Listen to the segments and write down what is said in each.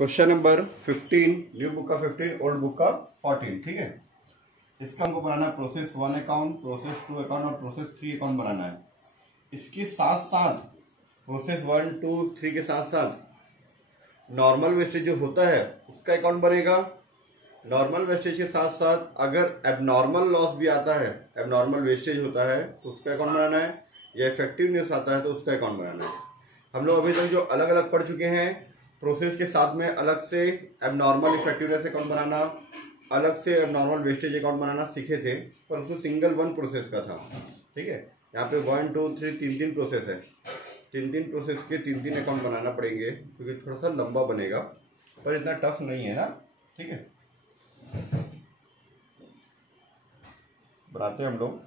Question number 15, new book का 15, old book का 14। ठीक है, इसका हमको बनाना है प्रोसेस 1 अकाउंट, प्रोसेस 2 अकाउंट और प्रोसेस 3 अकाउंट बनाना है। इसके साथ साथ प्रोसेस 1, 2, 3 के साथ साथ नॉर्मल वेस्टेज जो होता है उसका अकाउंट बनेगा। नॉर्मल वेस्टेज के साथ साथ अगर एबनॉर्मल लॉस भी आता है, एबनॉर्मल वेस्टेज होता है तो उसका अकाउंट बनाना है, या इफेक्टिवनेस आता है तो उसका अकाउंट बनाना है। हम लोग अभी तक जो अलग अलग पढ़ चुके हैं, प्रोसेस के साथ में अलग से एबनॉर्मल इफेक्टिवनेस अकाउंट बनाना, अलग से एबनॉर्मल वेस्टेज अकाउंट बनाना सीखे थे, पर उसमें सिंगल वन प्रोसेस का था। ठीक है, यहाँ पे 1, 2, 3 तीन प्रोसेस है, तीन प्रोसेस के तीन अकाउंट बनाना पड़ेंगे, क्योंकि थोड़ा सा लंबा बनेगा पर इतना टफ नहीं है ना। ठीक है, बनाते हैं हम लोग।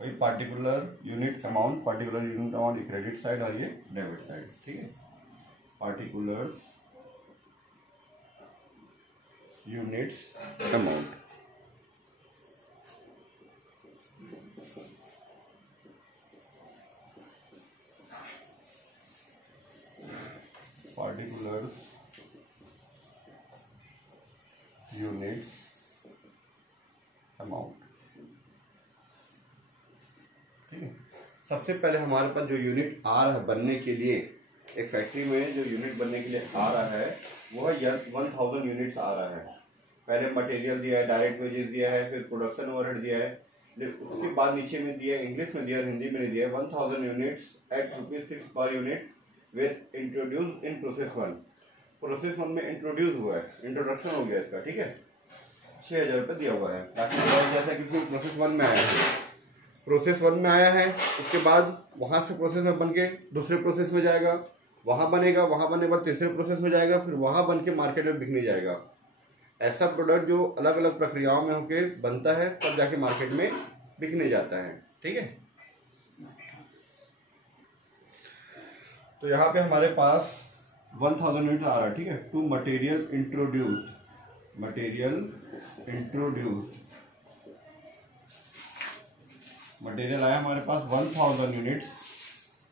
भाई particular unit amount credit side और ये डेबिट साइड। ठीक है, particular units amount, particular units amount. ठीक है, सबसे पहले हमारे पास जो यूनिट आ रहा है बनने के लिए, एक फैक्ट्री में जो यूनिट बनने के लिए आ रहा है वो है 1000 यूनिट्स आ रहा है। पहले मटेरियल दिया है, डायरेक्ट वेजेस दिया है, फिर प्रोडक्शन ओवरहेड दिया है, उसके बाद नीचे में दिया है, इंग्लिश में दिया है, हिंदी में नहीं दिया है, 1000 units at ₹6 per unit with introduce in process 1। Process 1 में इंट्रोड्यूस हुआ है, इंट्रोडक्शन हो गया इसका। ठीक है, 6000 रुपये दिया हुआ है। बाकी जैसा कि प्रोसेस 1 में आया है, प्रोसेस 1 में आया है, उसके बाद वहां से प्रोसेस में बन के दूसरे प्रोसेस में जाएगा, वहां बनेगा, वहां बनने के बाद तीसरे प्रोसेस में जाएगा, फिर वहां बन के मार्केट में बिकने जाएगा। ऐसा प्रोडक्ट जो अलग अलग प्रक्रियाओं में होके बनता है तब जाके मार्केट में बिकने जाता है। ठीक है, तो यहाँ पे हमारे पास 1000 यूनिट आ रहा है। ठीक है, टू मटेरियल इंट्रोड्यूस्ड, मटेरियल आया हमारे पास 1000 units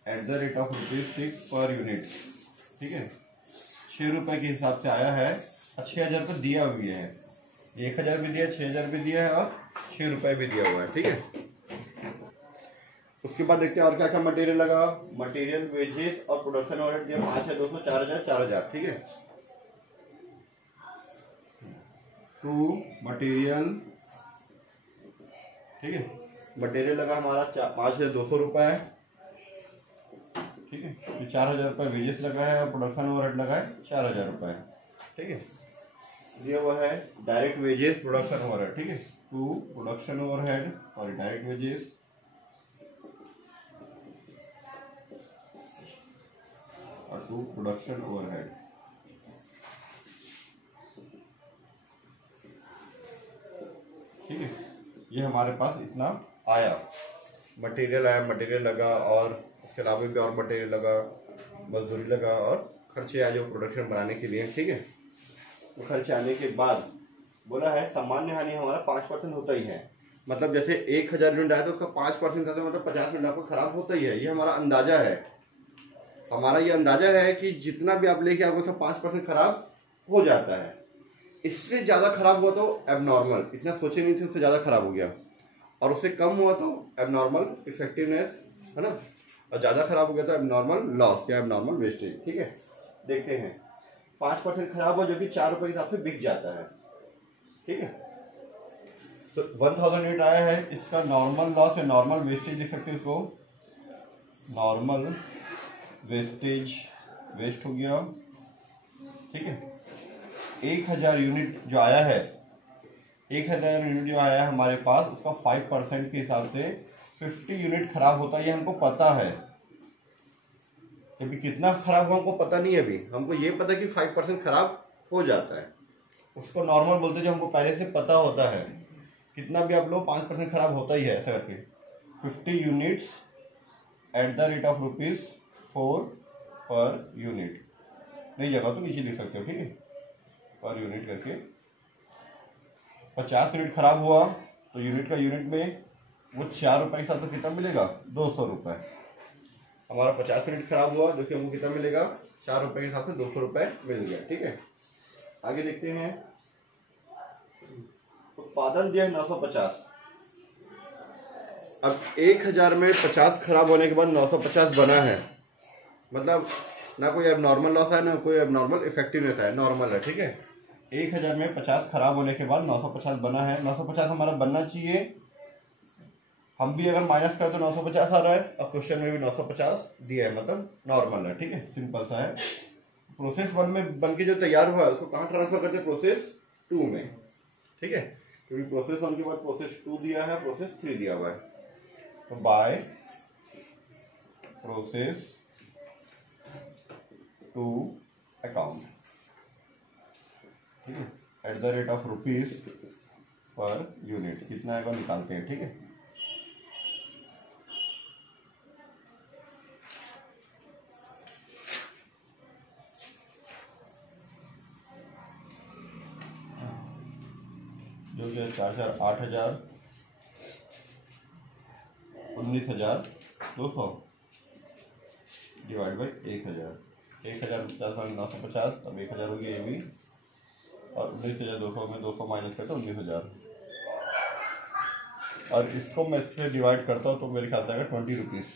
at the rate of ₹6 per unit. ठीक है, 6 रुपए के हिसाब से आया है और 6000 रुपये दिया हुआ है, 1000 भी दिया, 6000 भी दिया है और 6 रुपए भी दिया हुआ है। ठीक है, उसके बाद देखते हैं और क्या क्या मटेरियल लगा। मटेरियल वेजेस और प्रोडक्शन ओवरहेड दिया 5200, 4000, 4000। ठीक है, टू मटेरियल, ठीक है, मटेरियल लगा हमारा 5200 रुपए। ठीक है, 4000 रुपये वेजेस लगा है और प्रोडक्शन ओवरहेड लगा है 4000 रुपये। ठीक है, दिया हुआ है डायरेक्ट वेजेस, प्रोडक्शन ओवरहेड। ठीक है, टू प्रोडक्शन ओवरहेड और डायरेक्ट वेजेस और टू प्रोडक्शन ओवरहेड। ठीक है, ये हमारे पास इतना आया, मटेरियल आया, मटेरियल लगा और उसके अलावा भी और मटेरियल लगा, मजदूरी लगा और खर्चे आए जो प्रोडक्शन बनाने के लिए। ठीक है, तो खर्चे आने के बाद बोला है सामान्य हानि हमारा 5% होता ही है। मतलब जैसे 1000 यूनिट आया तो उसका 5% था, तो मतलब 50 यूनिट आपको खराब होता ही है। ये हमारा अंदाजा है, हमारा ये अंदाजा है कि जितना भी आप लेके आओगे सब 5% खराब हो जाता है। इससे ज्यादा खराब हुआ तो एबनॉर्मल, इतना सोचे नहीं थे, उससे ज्यादा खराब हो गया, और उससे कम हुआ तो एबनॉर्मल इफेक्टिवनेस, है ना, और ज्यादा खराब हो गया तो एबनॉर्मल लॉस या एबनॉर्मल वेस्टेज। ठीक है, देखते हैं 5% खराब हो जो कि 4 रुपए के हिसाब से बिक जाता है। ठीक है, तो 1000 यूनिट आया है, इसका नॉर्मल लॉस या नॉर्मल वेस्टेज लिख सकते हैं इसको, नॉर्मल वेस्टेज, वेस्ट हो गया। ठीक है, 1000 यूनिट जो आया है, 1000 यूनिट जो आया है हमारे पास, उसका 5% के हिसाब से 50 यूनिट खराब होता है। ये हमको पता है, अभी कितना खराब हुआ हमको पता नहीं है, अभी हमको ये पता है कि 5% खराब हो जाता है, उसको नॉर्मल बोलते हैं, जो हमको पहले से पता होता है। कितना भी आप लो 5% खराब होता ही है, ऐसा करके 50 units at the rate of ₹4 per unit, नहीं जगह तो नीचे लिख सकते हो। ठीक है, पर यूनिट करके 50 यूनिट खराब हुआ तो यूनिट का यूनिट में वो 4 रुपए के साथ तो कितना मिलेगा, 200 रुपए। हमारा 50 यूनिट खराब हुआ, जो कि हमको कितना मिलेगा, 4 रुपये के हिसाब से 200 रुपये मिल गया। ठीक है, आगे देखते हैं। उत्पादन दिया है 950। अब 1000 में 50 खराब होने के बाद 950 बना है, मतलब ना कोई अब नॉर्मल लॉस है ना कोई अब नॉर्मल इफेक्टिवनेस है, नॉर्मल है। ठीक है, 1000 में 50 खराब होने के बाद 950 बना है। 950 हमारा बनना चाहिए, हम भी अगर माइनस करें तो 950 आ रहा है। अब क्वेश्चन में भी 950 दिया है, मतलब नॉर्मल है। ठीक है, सिंपल सा है। प्रोसेस 1 में बन के जो तैयार हुआ है उसको कहाँ ट्रांसफर करते हैं, प्रोसेस 2 में। ठीक है, क्योंकि प्रोसेस 1 के बाद प्रोसेस 2 दिया है, प्रोसेस 3 दिया हुआ है। तो बाय प्रोसेस 2 अकाउंट, ठीक है, at the rate of rupees per unit कितना आएगा निकालते हैं। ठीक है, जो कि 4000, 8000, 19,200 डिवाइड बाई 1000। 1050 950, तब 1000 हो गया ये भी, और 19,200 में 200 माइनस करते 19,000, और इसको मैं इससे डिवाइड करता हूँ तो मेरे ख्याल से आएगा 20 रुपीज़।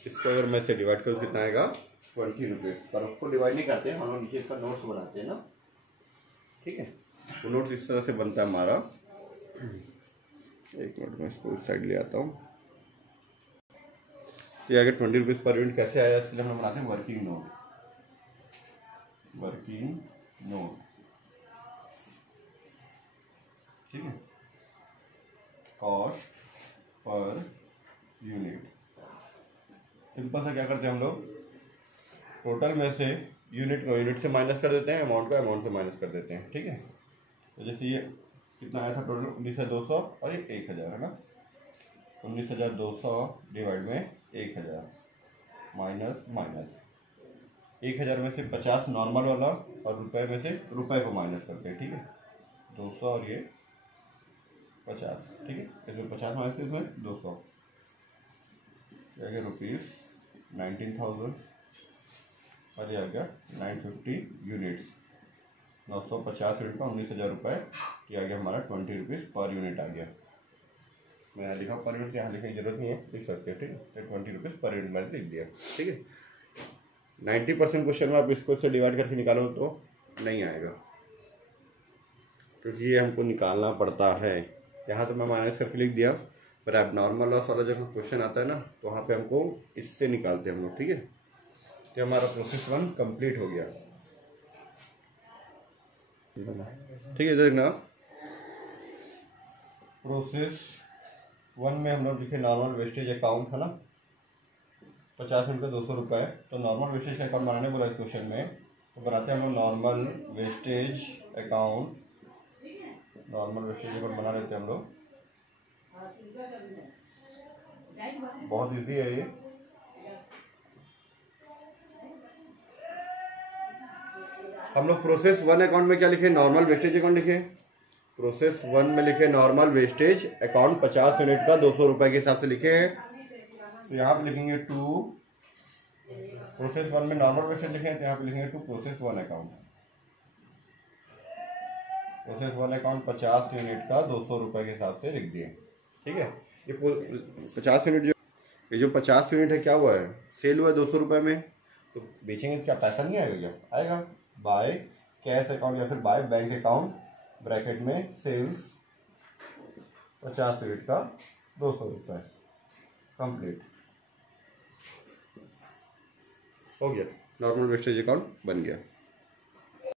इसको अगर मैं इसे डिवाइड करूँ कितना आएगा, 20 रुपीज़। पर उसको डिवाइड नहीं करते हैं हम लोग, नीचे इसका नोट्स बनाते हैं ना। ठीक है, वो नोट्स इस तरह से बनता है हमारा। एक मिनट में इसको इस साइड ले आता हूँ। ये आगे 20 रुपीज़ पर यूनिट कैसे आया, इसके लिए हम बनाते हैं वर्किंग नोट। वर्किंग नोट, ठीक है, कॉस्ट पर यूनिट। सिंपल सा क्या करते हैं हम लोग, टोटल में से यूनिट को यूनिट से माइनस कर देते हैं, अमाउंट को अमाउंट से माइनस कर देते हैं। ठीक है, तो जैसे ये कितना आया था टोटल, 19,200 और ये 1000 है ना। 19,200 डिवाइड में 1000 माइनस माइनस 1000 में से 50 नॉर्मल वाला और रुपए में से रुपए को माइनस करते हैं। ठीक है, 200 और ये 50। ठीक है, इसमें 50 माइनस इसमें 200 रुपीज़ 19,000, और ये आ गया 950 यूनिट्स। 950 यूनिट का 19,000 रुपये, ये आ गया हमारा 20 रुपीज़ पर यूनिट आ गया। मैं यहाँ लिखा पर यूनिट, यहाँ लिखने की जरूरत नहीं है, लिख सकते हैं। ठीक है, 20 रुपीज़ पर यूनिट मैंने लिख दिया। ठीक है, 90% क्वेश्चन में आप इसको इससे डिवाइड करके निकालो तो नहीं आएगा, क्योंकि ये हमको निकालना पड़ता है। यहाँ तो मैं माइनस करके लिख दिया, पर अब नॉर्मल लॉस वाला जब क्वेश्चन आता है ना तो वहाँ पे हमको इससे निकालते हैं हम लोग। ठीक है, तो हमारा प्रोसेस 1 कंप्लीट हो गया। ठीक है, देखना प्रोसेस 1 में हम लोग लिखे नॉर्मल वेस्टेज अकाउंट है ना, 50 यूनिट का 200 रुपये। तो नॉर्मल वेस्टेज अकाउंट बनाने बोला इस क्वेश्चन में, तो बनाते हैं हम लोग normal wastage account. Normal wastage account बना लेते हैं हम लोग, बहुत इजी है ये। हम लोग प्रोसेस 1 अकाउंट में क्या लिखे, नॉर्मल वेस्टेज अकाउंट लिखे। प्रोसेस 1 में लिखे नॉर्मल वेस्टेज अकाउंट 50 यूनिट का 200 रुपये के हिसाब से लिखे हैं। तो यहाँ पे लिखेंगे 2, प्रोसेस 1 में नॉर्मल वेस्टेज लिखे हैं तो यहाँ पे लिखेंगे 2 process 1 account. Process 1 account 50 unit का 200 रुपये के हिसाब से लिख दिए। ठीक है, ये 50 यूनिट ये जो 50 यूनिट है क्या हुआ है, सेल हुआ है 200 रुपये में, तो बेचेंगे तो क्या पैसा नहीं आएगा, क्या आएगा। बाय कैश अकाउंट या फिर बाय बैंक अकाउंट ब्रैकेट में सेल्स 50 यूनिट का 200 रुपये, कंप्लीट हो गया। नॉर्मल वेस्टेज अकाउंट बन गया।